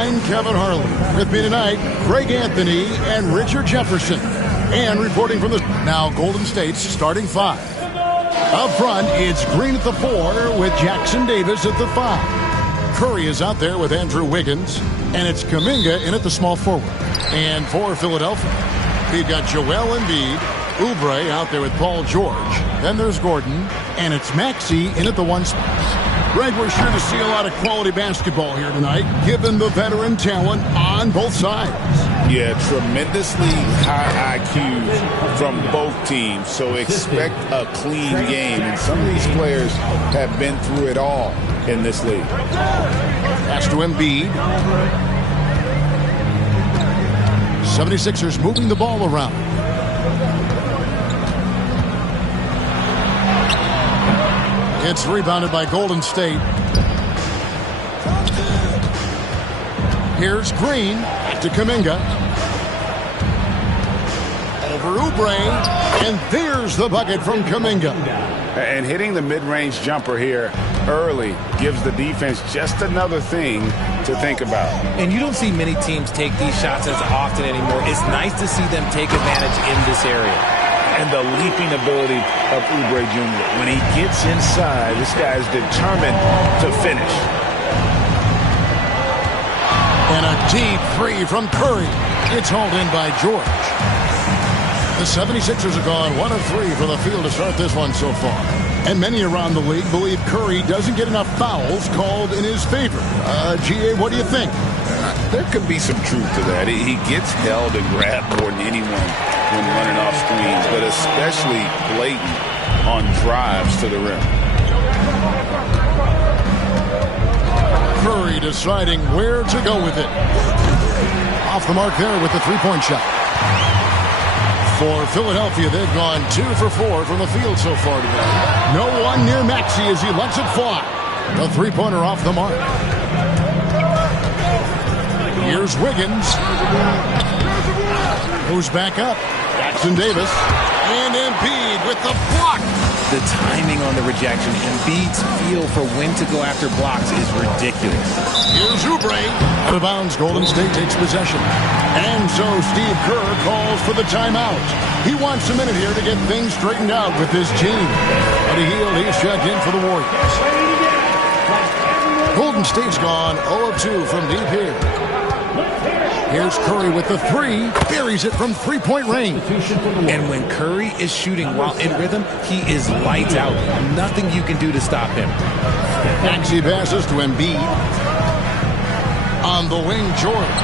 I'm Kevin Harlan. With me tonight, Greg Anthony and Richard Jefferson. And reporting from the... Now, Golden State's starting five. Up front, it's Green at the 4 with Jackson Davis at the 5. Curry is out there with Andrew Wiggins. And it's Kuminga in at the small forward. And for Philadelphia, we've got Joel Embiid, Oubre out there with Paul George. Then there's Gordon. And it's Maxey in at the 1 spot. Greg, we're sure to see a lot of quality basketball here tonight, given the veteran talent on both sides. Yeah, tremendously high IQs from both teams, so expect a clean game. And some of these players have been through it all in this league. Pass to Embiid. 76ers moving the ball around. It's rebounded by Golden State. Here's Green to Kuminga. Over Oubre. And there's the bucket from Kuminga. And hitting the mid-range jumper here early gives the defense just another thing to think about. And you don't see many teams take these shots as often anymore. It's nice to see them take advantage in this area. And the leaping ability of Oubre Jr. When he gets inside, this guy is determined to finish. And a deep three from Curry. It's hauled in by George. The 76ers have gone 1 of 3 for the field to start this one so far. And many around the league believe Curry doesn't get enough fouls called in his favor. G.A., what do you think? There could be some truth to that. He gets held and grabbed more than anyone when running off screens, but especially blatant on drives to the rim. Curry deciding where to go with it. Off the mark there with the three-point shot. For Philadelphia, they've gone 2 for 4 from the field so far today. No one near Maxey as he lets it fly. The three-pointer off the mark. Here's Wiggins. Who's back up? Jackson Davis. And Embiid with the block. The timing on the rejection, Embiid's feel for when to go after blocks is ridiculous. Here's Oubre. Out of bounds, Golden State takes possession. And so Steve Kerr calls for the timeout. He wants a minute here to get things straightened out with his team. Buddy Hield, he's checked in for the Warriors. Golden State's gone 0 of 2 from deep here. Here's Curry with the 3. Buries it from three-point range. And when Curry is shooting while in rhythm, he is lights out. Nothing you can do to stop him. Maxey passes to Embiid. On the wing, George.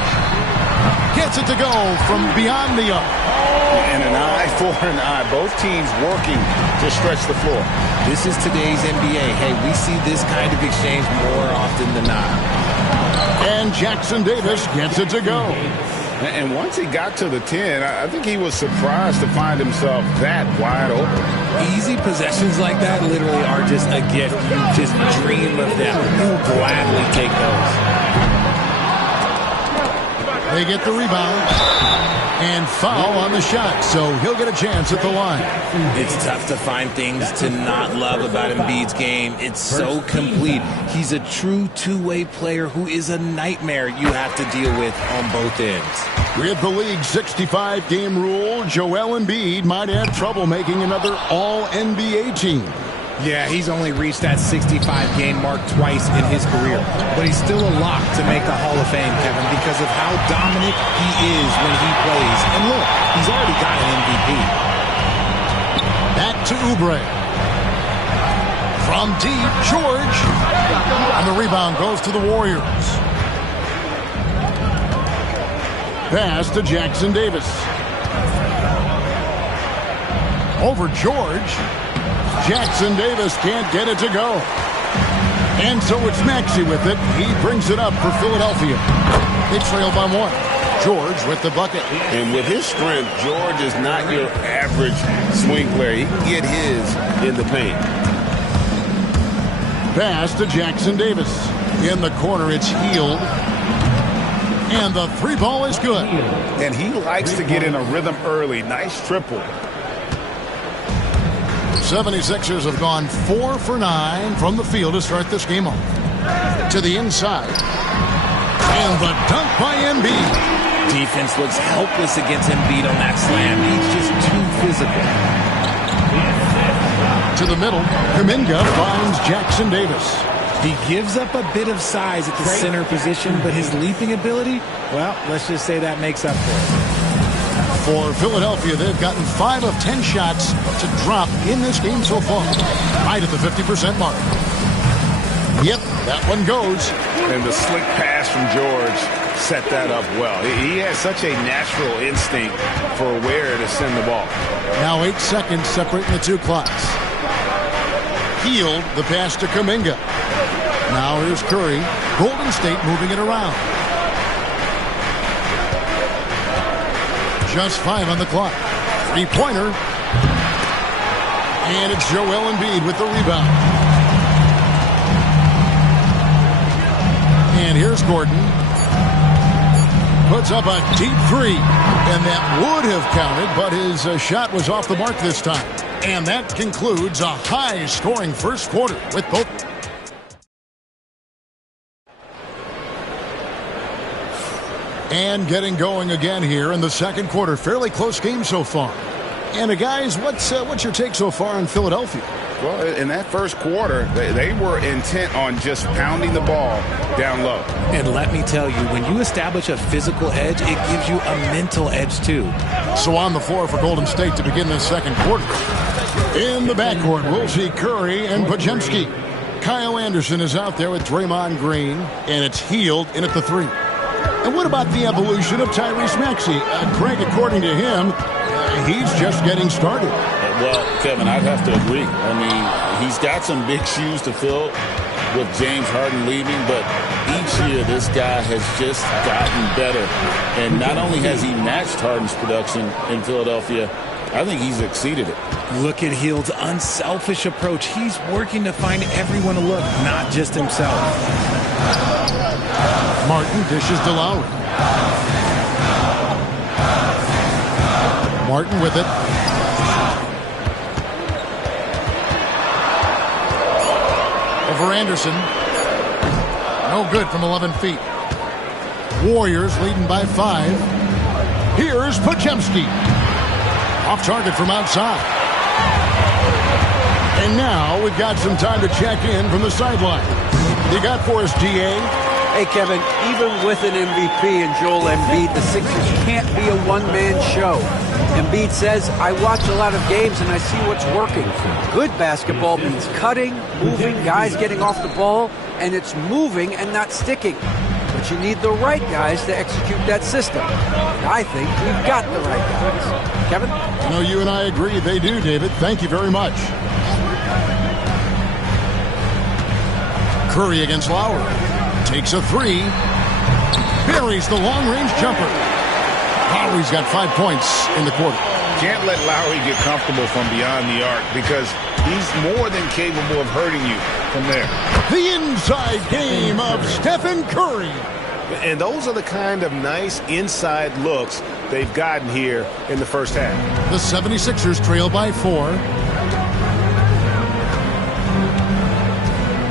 Gets it to go from beyond the arc. And an eye for an eye. Both teams working to stretch the floor. This is today's NBA. Hey, we see this kind of exchange more often than not. And Jackson Davis gets it to go. And once he got to the 10, I think he was surprised to find himself that wide open. Easy possessions like that literally are just a gift. You just dream of them. You'll gladly take those. They get the rebound. And foul on the shot, so he'll get a chance at the line. It's tough to find things to not love about Embiid's game. It's so complete. He's a true two-way player who is a nightmare you have to deal with on both ends. With the league's 65-game rule, Joel Embiid might have trouble making another All-NBA team. Yeah, he's only reached that 65-game mark twice in his career. But he's still a lock to make the Hall of Fame, Kevin, because of how dominant he is when he plays. And look, he's already got an MVP. Back to Oubre. From deep, George. And the rebound goes to the Warriors. Pass to Jackson Davis. Over George. Jackson Davis can't get it to go. And so it's Maxey with it. He brings it up for Philadelphia. They trail by 1. George with the bucket. And with his strength, George is not your average swing player. He can get his in the paint. Pass to Jackson Davis. In the corner, it's Hield. And the three ball is good. And he likes to get in a rhythm early. Nice triple. 76ers have gone 4 for 9 from the field to start this game off. To the inside. And The dunk by Embiid. Defense looks helpless against Embiid on that slam. He's just too physical. To the middle, Kuminga finds Jackson Davis. He gives up a bit of size at the center position, but his leaping ability, well, let's just say that makes up for it. For Philadelphia, they've gotten 5 of 10 shots to drop in this game so far. Right at the 50% mark. Yep, that one goes. And the slick pass from George set that up well. He has such a natural instinct for where to send the ball. Now 8 seconds separating the two clocks. Hield the pass to Kuminga. Now here's Curry. Golden State moving it around. Just 5 on the clock. 3-pointer. And it's Joel Embiid with the rebound. And here's Gordon. Puts up a deep 3. And that would have counted, but his shot was off the mark this time. And that concludes a high-scoring first quarter with both. And getting going again here in the second quarter. Fairly close game so far. And guys, what's your take so far on Philadelphia? Well, in that first quarter, they were intent on just pounding the ball down low. And let me tell you, when you establish a physical edge, it gives you a mental edge too. So on the floor for Golden State to begin this second quarter. In the backcourt, we'll see Curry and Podziemski. Kyle Anderson is out there with Draymond Green, and it's Hield in at the 3. And what about the evolution of Tyrese Maxey? Craig, according to him, he's just getting started. Well, Kevin, I'd have to agree. I mean, he's got some big shoes to fill with James Harden leaving, but each year this guy has just gotten better. And not only has he matched Harden's production in Philadelphia, I think he's exceeded it. Look at Hield's unselfish approach. He's working to find everyone to look, not just himself. Martin dishes to Lowry. Martin with it. Over Anderson. No good from 11 feet. Warriors leading by 5. Here's Podziemski. Off target from outside. And now we've got some time to check in from the sideline. You got for us, DA? Hey, Kevin, even with an MVP and Joel Embiid, the Sixers can't be a one-man show. Embiid says, I watch a lot of games and I see what's working. Good basketball means cutting, moving, guys getting off the ball, and it's moving and not sticking. But you need the right guys to execute that system. I think we've got the right guys. Kevin? I know you and I agree. They do, David. Thank you very much. Curry against Lowry. Takes a 3. Buries the long-range jumper. Lowry's got 5 points in the quarter. Can't let Lowry get comfortable from beyond the arc because he's more than capable of hurting you from there. The inside game of Stephen Curry. And those are the kind of nice inside looks they've gotten here in the first half. The 76ers trail by 4.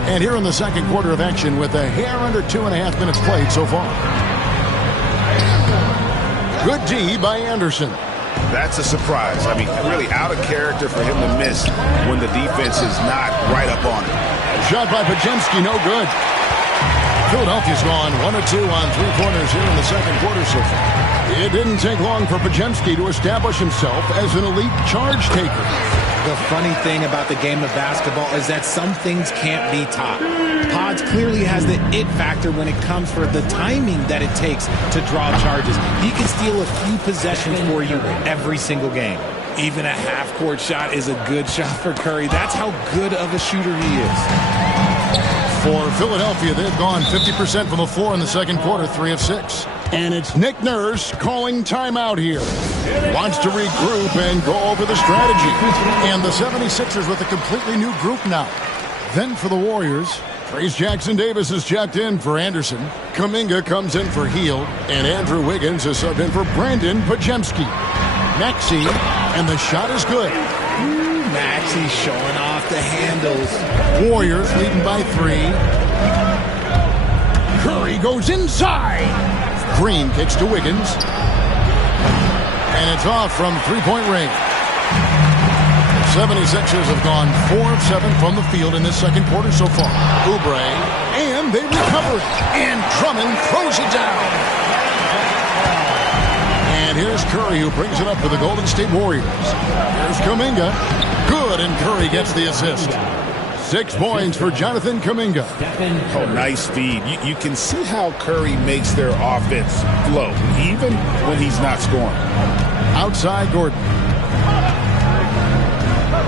And here in the second quarter of action with a hair under 2.5 minutes played so far. Good D by Anderson. That's a surprise. I mean, really out of character for him to miss when the defense is not right up on him. Shot by Podziemski, no good. Philadelphia's gone 1 of 2 on 3 corners here in the second quarter so far. It didn't take long for Podziemski to establish himself as an elite charge taker. The funny thing about the game of basketball is that some things can't be taught. Pods clearly has the it factor when it comes for the timing that it takes to draw charges. He can steal a few possessions for you every single game. Even a half-court shot is a good shot for Curry. That's how good of a shooter he is. For Philadelphia, they've gone 50% from the floor in the second quarter, 3 of 6. And it's Nick Nurse calling timeout here. Wants to regroup and go over the strategy. And the 76ers with a completely new group now. Then for the Warriors, Trayce Jackson-Davis is checked in for Anderson. Kuminga comes in for Hield. And Andrew Wiggins is subbed in for Brandon Podziemski. Maxey, and the shot is good. Maxey showing off the handles. Warriors leading by 3. Curry goes inside. Green kicks to Wiggins. And it's off from three-point range. 76ers have gone 4 of 7 from the field in this second quarter so far. Oubre, and they recover it. And Drummond throws it down. And here's Curry, who brings it up for the Golden State Warriors. Here's Kuminga. Good, and Curry gets the assist. 6 points for Jonathan Kuminga. Oh, nice feed. You can see how Curry makes their offense flow, even when he's not scoring. Outside Gordon.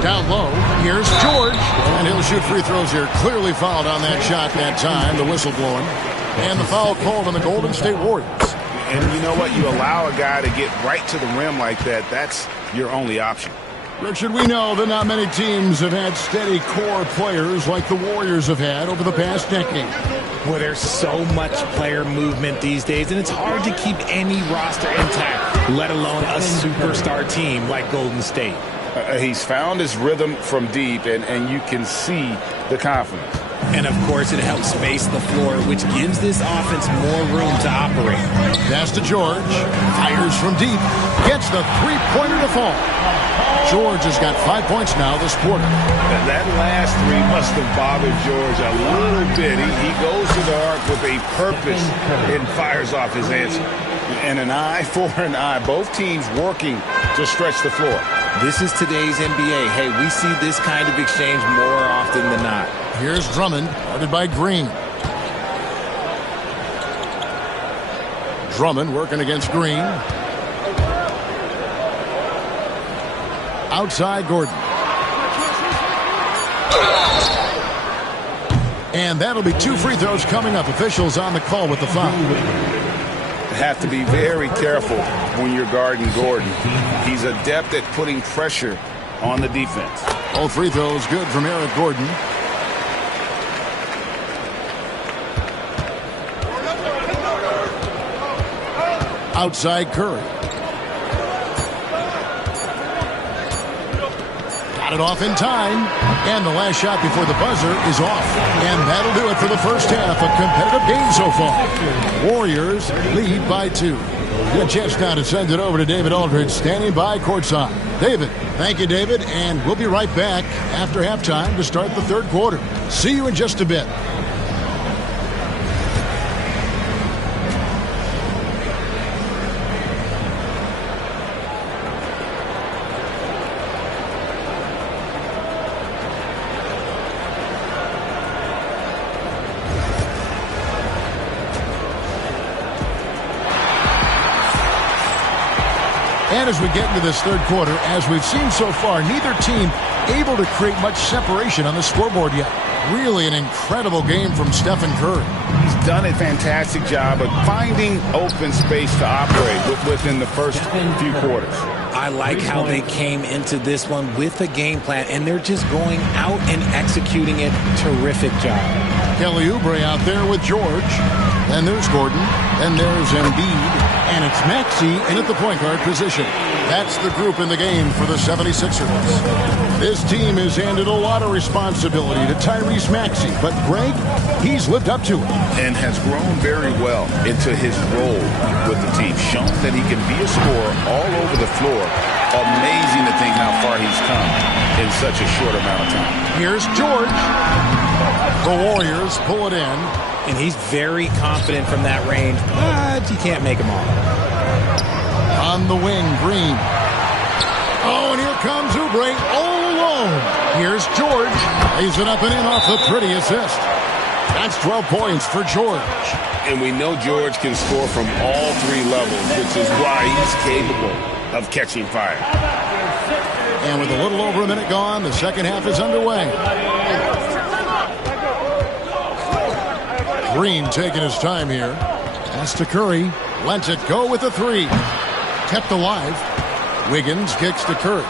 Down low, here's George. And he'll shoot free throws here. Clearly fouled on that shot that time, the whistle blowing. And the foul called on the Golden State Warriors. And you know what? You allow a guy to get right to the rim like that, that's your only option. Richard, we know that not many teams have had steady core players like the Warriors have had over the past decade. Well, there's so much player movement these days, and it's hard to keep any roster intact, let alone a superstar team like Golden State. He's found his rhythm from deep, and you can see the confidence. And, of course, it helps space the floor, which gives this offense more room to operate. Pass to George. Fires from deep. Gets the three-pointer to fall. George has got 5 points now this quarter. That last three must have bothered George a little bit. He goes to the arc with a purpose and fires off his answer. And an eye for an eye. Both teams working to stretch the floor. This is today's NBA. Hey, we see this kind of exchange more often than not. Here's Drummond, guarded by Green. Drummond working against Green. Outside Gordon. And that'll be 2 free throws coming up. Officials on the call with the foul. Have to be very careful when you're guarding Gordon. He's adept at putting pressure on the defense. All free throws good from Eric Gordon. Outside Curry. Got it off in time. And the last shot before the buzzer is off. And that'll do it for the first half. A competitive game so far. Warriors lead by 2. Good chance now to send it over to David Aldridge, standing by courtside. David. Thank you, David. And we'll be right back after halftime to start the third quarter. See you in just a bit. And as we get into this third quarter, as we've seen so far, neither team able to create much separation on the scoreboard yet. Really an incredible game from Stephen Curry. He's done a fantastic job of finding open space to operate within the first few quarters. I like how they came into this one with a game plan, and they're just going out and executing it. Terrific job. Kelly Oubre out there with George. And there's Gordon. And there's Embiid. And it's Maxey in at the point guard position. That's the group in the game for the 76ers. This team has handed a lot of responsibility to Tyrese Maxey, but Greg, he's lived up to it. And has grown very well into his role with the team. Shown that he can be a scorer all over the floor. Amazing to think how far he's come in such a short amount of time. Here's George. The Warriors pull it in. And he's very confident from that range, but he can't make them all. On the wing, Green. Oh, and here comes Oubre all alone. Here's George. Lays it up and in off the pretty assist. That's 12 points for George. And we know George can score from all 3 levels, which is why he's capable of catching fire. And with a little over a minute gone, the second half is underway. Green taking his time here. Pass to Curry. Lets it go with a 3. Kept alive. Wiggins kicks to Curry.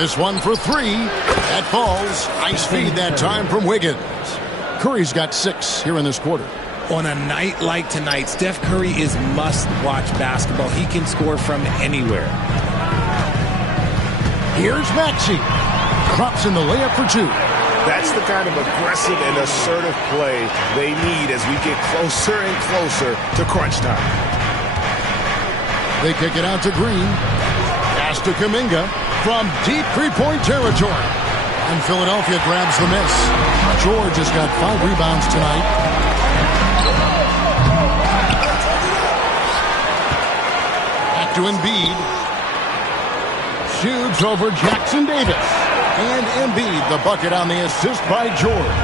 This one for 3. That falls. Nice feed that time from Wiggins. Curry's got 6 here in this quarter. On a night like tonight, Steph Curry is must-watch basketball. He can score from anywhere. Here's Maxey. Drops in the layup for 2. That's the kind of aggressive and assertive play they need as we get closer and closer to crunch time. They kick it out to Green. Pass to Kuminga from deep three-point territory. And Philadelphia grabs the miss. George has got 5 rebounds tonight. Back to Embiid. Shoots over Jackson Davis. And Embiid, the bucket on the assist by George.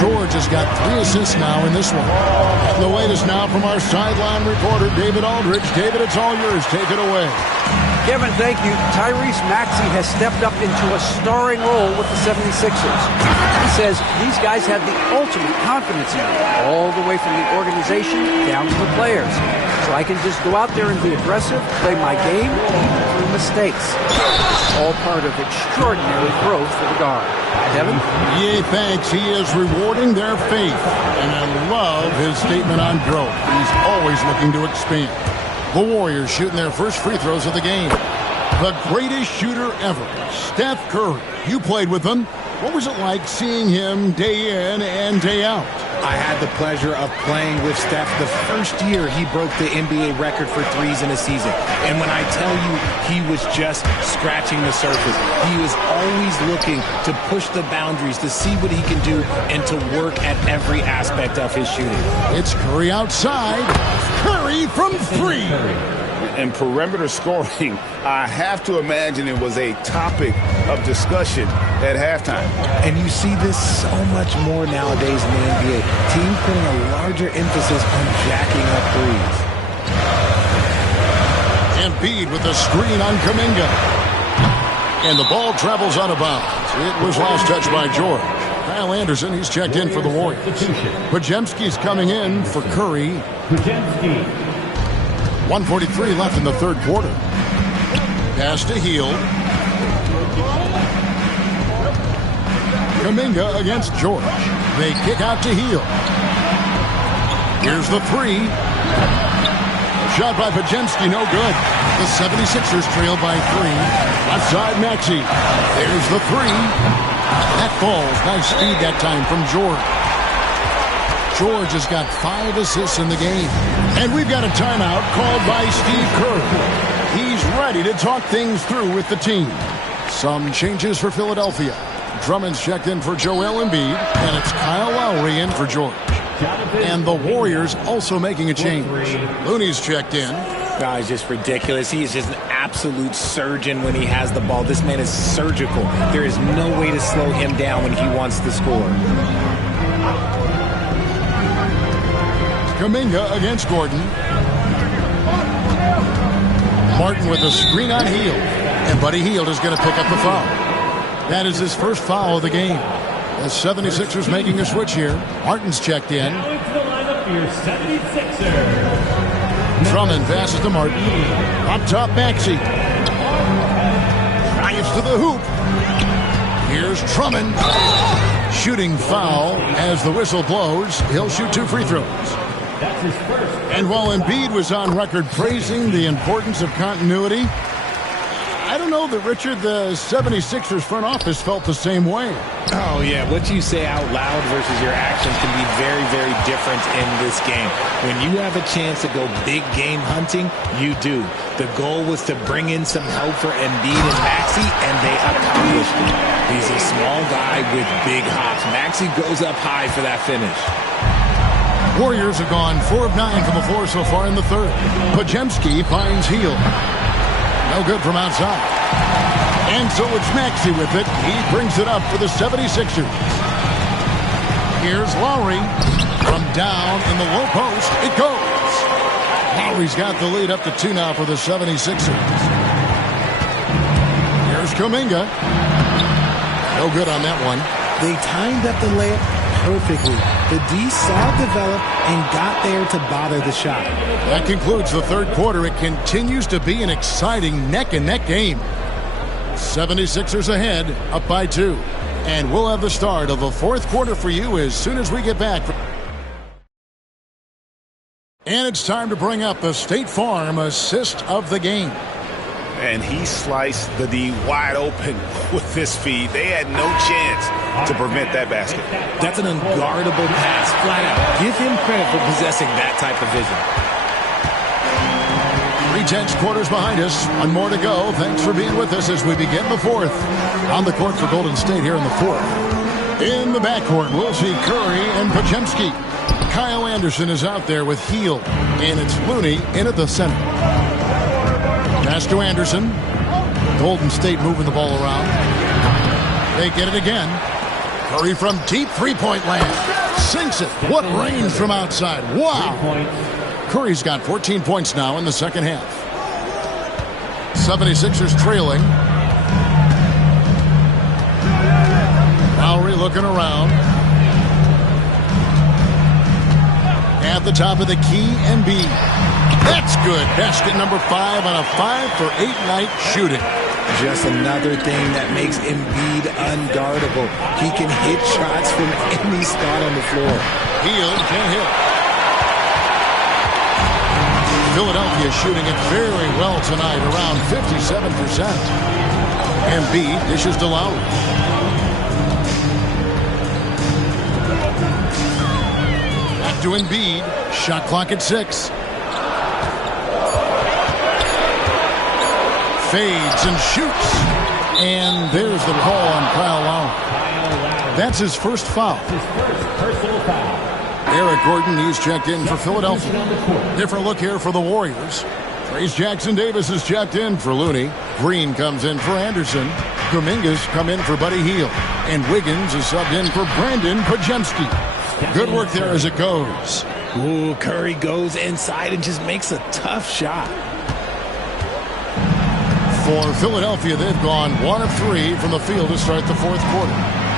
George has got 3 assists now in this one. And the latest now from our sideline reporter, David Aldridge. David, it's all yours. Take it away. Kevin, thank you. Tyrese Maxey has stepped up into a starring role with the 76ers. He says these guys have the ultimate confidence in him, all the way from the organization down to the players. So I can just go out there and be aggressive, play my game, through mistakes. It's all part of extraordinary growth for the guard. Kevin? Yeah, thanks. He is rewarding their faith. And I love his statement on growth. He's always looking to expand. The Warriors shooting their first free throws of the game. The greatest shooter ever, Steph Curry. You played with him. What was it like seeing him day in and day out? I had the pleasure of playing with Steph the first year he broke the NBA record for threes in a season. And when I tell you he was just scratching the surface, he was always looking to push the boundaries, to see what he can do, and to work at every aspect of his shooting. It's Curry outside. Curry from 3. And perimeter scoring, I have to imagine it was a topic of discussion at halftime. And you see this so much more nowadays in the NBA. Teams putting a larger emphasis on jacking up threes. Embiid with the screen on Kuminga. And the ball travels out of bounds. It was last touched by George. Kyle Anderson, he's checked in for the Warriors. Podziemski's coming in for Curry. 1:43 left in the third quarter. Pass to Hield. Kuminga against George. They kick out to Hield. Here's the 3. Shot by Podziemski, no good. The 76ers trail by 3. Left side, Maxey. There's the 3. That falls. Nice speed that time from George. George has got 5 assists in the game. And we've got a timeout called by Steve Kerr. He's ready to talk things through with the team. Some changes for Philadelphia. Drummond's checked in for Joel Embiid, and it's Kyle Lowry in for George. And the Warriors also making a change. Looney's checked in. No, he's just ridiculous. He is just an absolute surgeon when he has the ball. This man is surgical. There is no way to slow him down when he wants to score. Kuminga against Gordon. Martin with a screen on Hield. And Buddy Hield is going to pick up the foul. That is his first foul of the game. The 76ers making a switch here. Martin's checked in. Drummond passes to Martin. Up top, Maxey. Drives to the hoop. Here's Drummond. Shooting foul as the whistle blows. He'll shoot 2 free throws. And while Embiid was on record praising the importance of continuity, I don't know that, Richard, the 76ers front office felt the same way. Oh, yeah. What you say out loud versus your actions can be very, very different in this game. When you have a chance to go big game hunting, you do. The goal was to bring in some help for Embiid and Maxey, and they accomplished it. He's a small guy with big hops. Maxey goes up high for that finish. Warriors have gone 4 of 9 from the floor so far in the third. Podziemski finds Hield. No good from outside. And so it's Maxey with it. He brings it up for the 76ers. Here's Lowry. From down in the low post, it goes. Lowry's got the lead up to 2 now for the 76ers. Here's Kuminga. No good on that one. They timed up the layup perfectly. The D saw it develop and got there to bother the shot. That concludes the third quarter. It continues to be an exciting neck-and-neck game. 76ers ahead, up by 2. And we'll have the start of the fourth quarter for you as soon as we get back. And it's time to bring up the State Farm assist of the game. And he sliced the D wide open with fist feed. They had no chance to prevent that basket. That's an unguardable pass, flat out. Give him credit for possessing that type of vision. 3/10 quarters behind us. One more to go. Thanks for being with us as we begin the fourth. On the court for Golden State here in the fourth. In the backcourt, we'll see Curry and Podziemski. Kyle Anderson is out there with Hield, and it's Looney in at the center. Pass to Anderson. Golden State moving the ball around. They get it again. Curry from deep three-point land. Sinks it. What range from outside. Wow. Curry's got 14 points now in the second half. 76ers trailing. Lowry looking around. At the top of the key, Embiid. That's good. Basket number 5 on a 5-for-8 night shooting. Just another thing that makes Embiid unguardable. He can hit shots from any spot on the floor. Hield can't hit. Philadelphia shooting it very well tonight, around 57%. Embiid dishes to Lowry. Back to Embiid. Shot clock at 6. Fades and shoots. And there's the call on Kyle Lowry. That's his first foul. Eric Gordon, he's checked in for Philadelphia. Different look here for the Warriors. Trace Jackson-Davis is checked in for Looney. Green comes in for Anderson. Kuminga's come in for Buddy Hield. And Wiggins is subbed in for Brandon Podziemski. Good work there as it goes. Ooh, Curry goes inside and just makes a tough shot. For Philadelphia, they've gone 1 of 3 from the field to start the fourth quarter.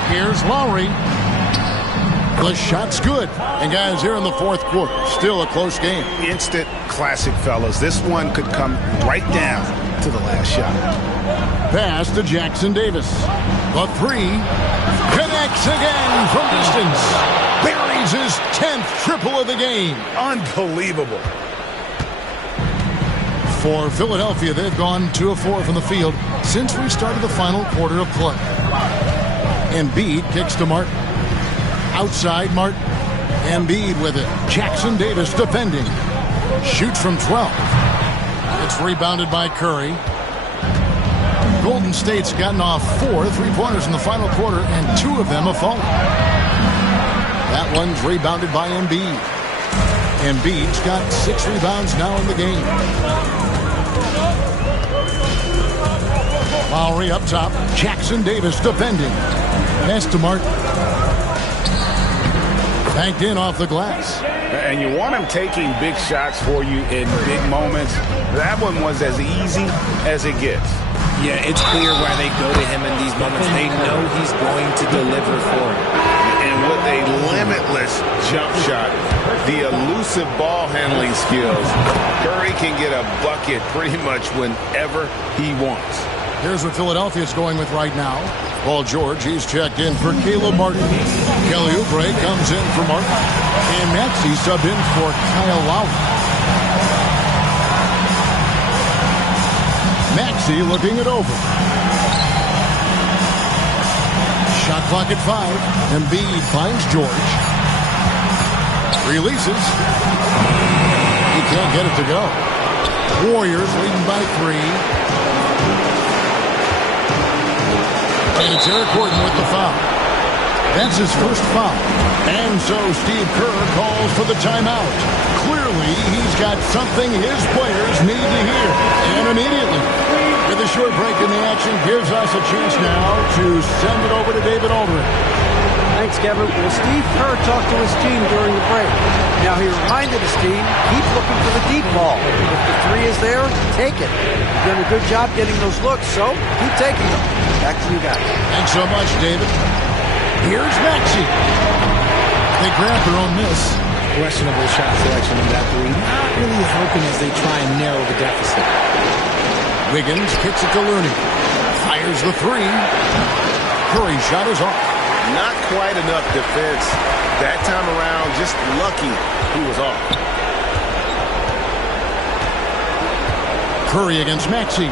Here's Lowry. The shot's good. And guys, here in the fourth quarter, still a close game. Instant classic, fellas. This one could come right down to the last shot. Pass to Jackson-Davis. The 3 connects again from distance. Buries his 10th triple of the game. Unbelievable. For Philadelphia, they've gone 2 of 4 from the field since we started the final quarter of play. Embiid kicks to Martin. Outside Martin. Embiid with it. Jackson-Davis defending. Shoots from 12. It's rebounded by Curry. Golden State's gotten off 4 3-pointers in the final quarter, and 2 of them have fallen. That one's rebounded by Embiid. Embiid's got 6 rebounds now in the game. Lowry up top. Jackson-Davis defending. Pass to Martin. Banked in off the glass. And you want him taking big shots for you in big moments. That one was as easy as it gets. Yeah, it's clear why they go to him in these moments. They know he's going to deliver for him. And with a limitless jump shot, the elusive ball handling skills, Curry can get a bucket pretty much whenever he wants. Here's what Philadelphia's going with right now. Paul George, he's checked in for Caleb Martin. Kelly Oubre comes in for Martin. And Maxey subbed in for Kyle Lowry. Maxey looking it over. Shot clock at 5. Embiid finds George. Releases. He can't get it to go. Warriors leading by 3. And it's Eric Gordon with the foul. That's his first foul. And so Steve Kerr calls for the timeout. Clearly, he's got something his players need to hear. And immediately. With a short break in the action, gives us a chance now to send it over to David Aldridge. Thanks, Kevin. Well, Steve Kerr talked to his team during the break. Now, he reminded his team, keep looking for the deep ball. If the 3 is there, take it. You've done a good job getting those looks, so keep taking them. Back to you guys. Thanks so much, David. Here's Maxey. They grab their own miss. Questionable shot selection in that 3. Not really helping as they try and narrow the deficit. Wiggins kicks it to Looney. Fires the 3. Curry shot is off. Not quite enough defense that time around. Just lucky he was off. Curry against Maxey.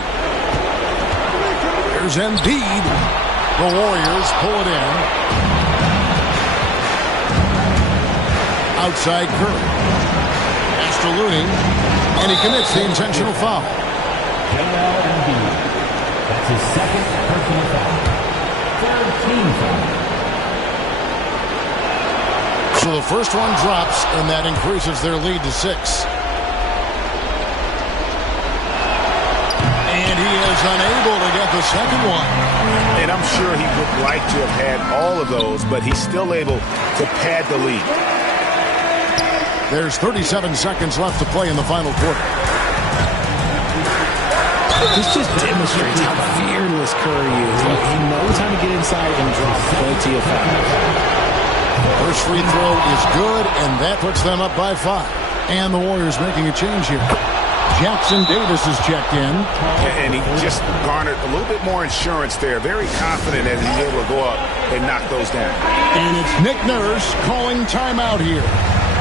Here's Embiid. The Warriors pull it in. Outside Curry. Pass to Looney. And he commits the intentional foul. Joel Embiid. That's his second personal foul. Third team foul. So the first one drops, and that increases their lead to 6. And he is unable to get the second one. And I'm sure he would like to have had all of those, but he's still able to pad the lead. There's 37 seconds left to play in the final quarter. This just demonstrates how fearless Curry is. Look, he knows how to get inside and drop plenty of fouls. First free throw is good, and that puts them up by 5. And the Warriors making a change here. Jackson Davis is checked in. And he just garnered a little bit more insurance there. Very confident that he's able to go up and knock those down. And it's Nick Nurse calling timeout here.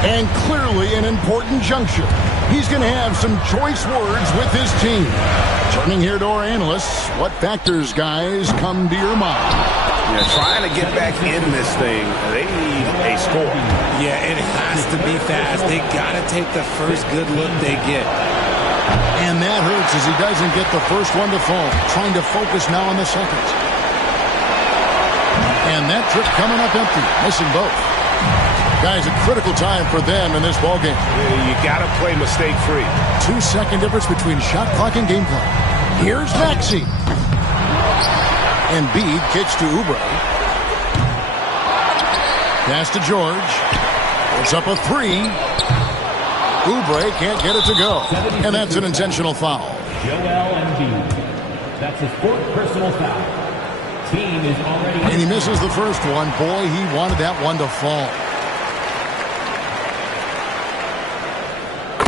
And clearly an important juncture. He's going to have some choice words with his team. Turning here to our analysts, what factors, guys, come to your mind? Yeah, trying to get back in this thing, they need a score. Yeah, it has to be fast. They got to take the first good look they get. And that hurts as he doesn't get the first one to fall. Trying to focus now on the second. And that trip coming up empty. Missing both. Guys, a critical time for them in this ballgame. You got to play mistake-free. 2-second difference between shot clock and game clock. Here's Maxey. Embiid kicks to Oubre. Pass to George. It's up a 3. Oubre can't get it to go. And that's an intentional foul. Joel Embiid. That's his 4th personal foul. Team is already... And he misses the first one. Boy, he wanted that one to fall.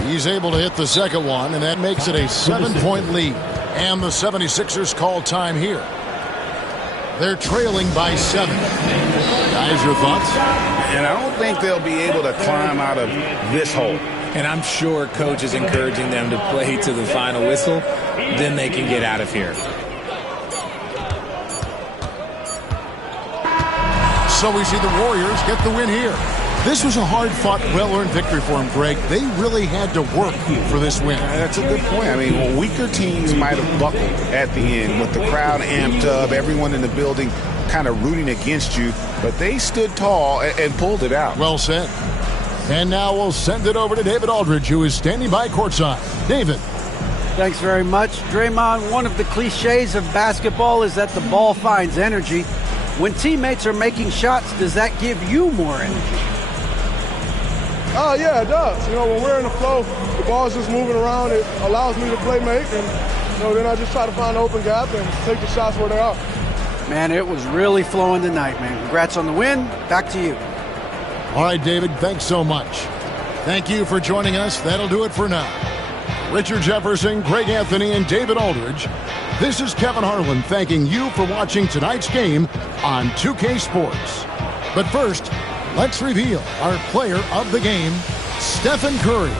He's able to hit the second one, and that makes it a 7-point lead. And the 76ers call time here. They're trailing by 7. Guys, your thoughts? And I don't think they'll be able to climb out of this hole. And I'm sure coach is encouraging them to play to the final whistle. Then they can get out of here. So we see the Warriors get the win here. This was a hard-fought, well-earned victory for them, Greg. They really had to work for this win. That's a good point. I mean, weaker teams might have buckled at the end with the crowd amped up, everyone in the building kind of rooting against you. But they stood tall and pulled it out. Well said. And now we'll send it over to David Aldridge, who is standing by courtside. David. Thanks very much. Draymond, one of the cliches of basketball is that the ball finds energy. When teammates are making shots, does that give you more energy? Yeah, it does. You know, when we're in the flow, the ball's just moving around. It allows me to play make, and then I just try to find an open gap and take the shots where they are. Man, it was really flowing tonight, man. Congrats on the win. Back to you. All right, David, thanks so much. Thank you for joining us. That'll do it for now. Richard Jefferson, Greg Anthony, and David Aldridge. This is Kevin Harlan thanking you for watching tonight's game on 2K Sports. But first, let's reveal our player of the game, Stephen Curry.